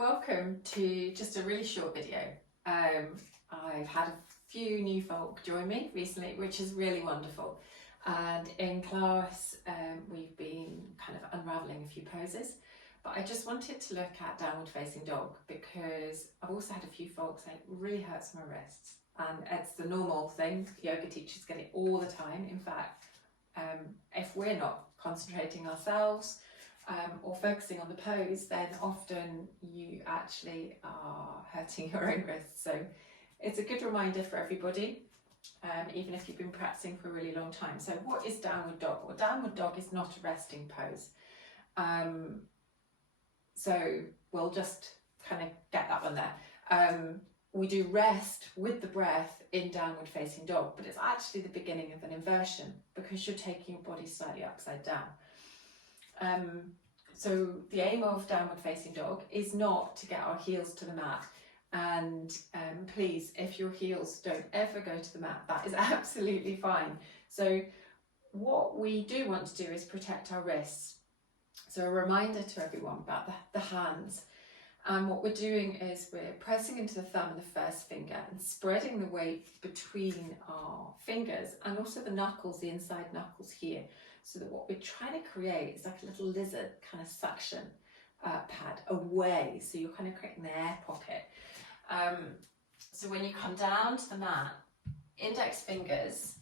welcome to just a really short video. I've had a few new folk join me recently, which is really wonderful. And in class, we've been kind of unraveling a few poses, but I just wanted to look at downward facing dog because I've also had a few folks say it really hurts my wrists. And it's the normal thing, yoga teachers get it all the time. In fact, if we're not concentrating ourselves or focusing on the pose, then often you actually are hurting your own wrists. So it's a good reminder for everybody, even if you've been practicing for a really long time. So what is downward dog? Well, downward dog is not a resting pose. So we'll just kind of get that one there. We do rest with the breath in downward facing dog, but it's actually the beginning of an inversion because you're taking your body slightly upside down. So the aim of downward facing dog is not to get our heels to the mat. And please, if your heels don't ever go to the mat, that is absolutely fine. So what we do want to do is protect our wrists. So a reminder to everyone about the hands. And what we're doing is we're pressing into the thumb and the first finger and spreading the weight between our fingers and also the knuckles, the inside knuckles here. So that what we're trying to create is like a little lizard kind of suction pad away. So you're kind of creating an air pocket. So when you come down to the mat, index fingers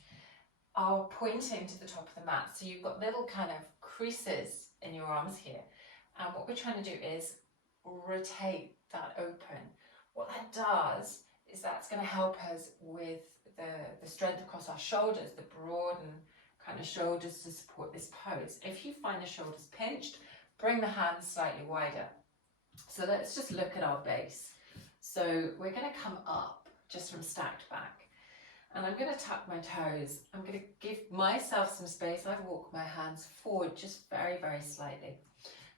are pointing to the top of the mat. So you've got little kind of creases in your arms here. And what we're trying to do is rotate that open. What that does is that's going to help us with the strength across our shoulders, the broaden kind of shoulders to support this pose. If you find the shoulders pinched, bring the hands slightly wider. So let's just look at our base. So we're going to come up just from stacked back. And I'm going to tuck my toes. I'm going to give myself some space. I walk my hands forward just very, very slightly.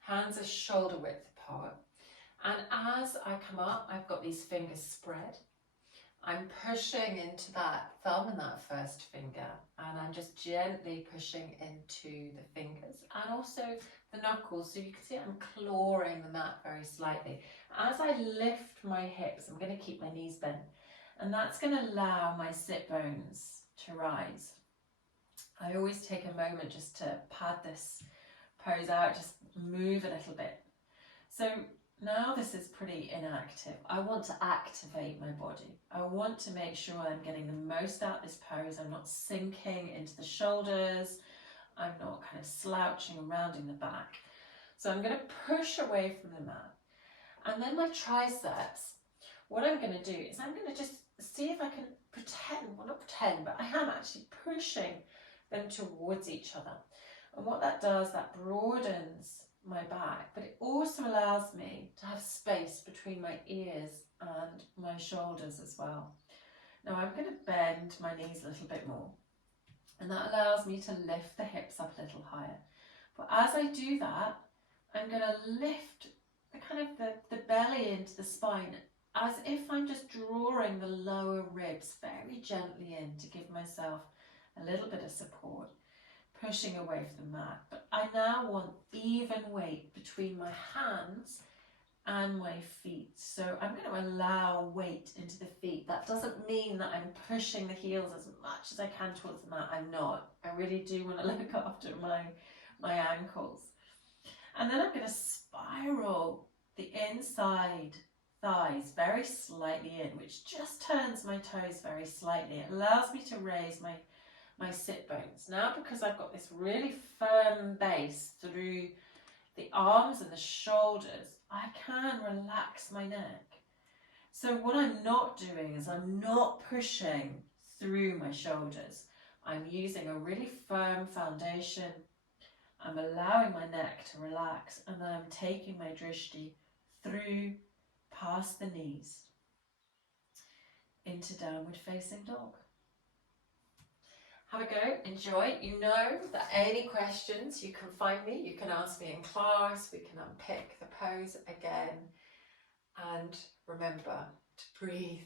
Hands are shoulder width apart. And as I come up, I've got these fingers spread. I'm pushing into that thumb and that first finger, and I'm just gently pushing into the fingers and also the knuckles. So you can see I'm clawing the mat very slightly. As I lift my hips, I'm going to keep my knees bent, and that's going to allow my sit bones to rise. I always take a moment just to pad this pose out, just move a little bit. So now this is pretty inactive. I want to activate my body. I want to make sure I'm getting the most out of this pose. I'm not sinking into the shoulders. I'm not kind of slouching and rounding the back. So I'm going to push away from the mat. And then my triceps, what I'm going to do is I'm going to just see if I can pretend, well not pretend, but I am actually pushing them towards each other. And what that does, that broadens my back, but it also allows me to have space between my ears and my shoulders as well. Now I'm going to bend my knees a little bit more, and that allows me to lift the hips up a little higher. But as I do that, I'm going to lift the belly into the spine as if I'm just drawing the lower ribs very gently in to give myself a little bit of support, pushing away from the mat. But I now want even weight between my hands and my feet. So I'm going to allow weight into the feet. That doesn't mean that I'm pushing the heels as much as I can towards the mat. I'm not. I really do want to look after my ankles. And then I'm going to spiral the inside thighs very slightly in, which just turns my toes very slightly. It allows me to raise my sit bones. Now, because I've got this really firm base through the arms and the shoulders, I can relax my neck. So what I'm not doing is I'm not pushing through my shoulders. I'm using a really firm foundation. I'm allowing my neck to relax, and then I'm taking my drishti through past the knees into downward facing dog. Have a go, enjoy. You know that any questions, you can find me, you can ask me in class, we can unpick the pose again. And remember to breathe.